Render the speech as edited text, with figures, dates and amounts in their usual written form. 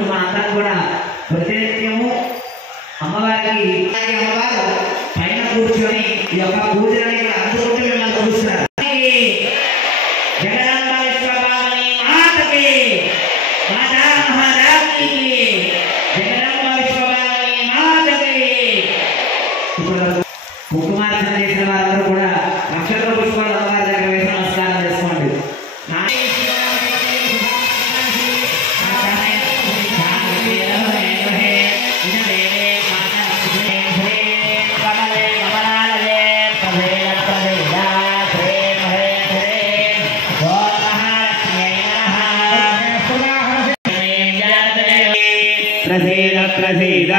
రోజు మనందరం కూడా ప్రతినిత్యము అమ్మవారికి అమ్మవారు పైన కూర్చొని ఈ యొక్క పూజలని అందుకుంటూ మిమ్మల్ని కొలుస్తారు. జగదంబ విశ్వభావని మాతకి మాతా మహారాజ్కి జగదంబ విశ్వభావని మాతకి. ఇప్పుడు కుమార్తె చేసిన వారందరూ కూడా నక్షత్ర పుష్పాలు అమ్మవారి దగ్గర వేసి నమస్కారం చేసుకోండి. ప్రసీద ప్రసీద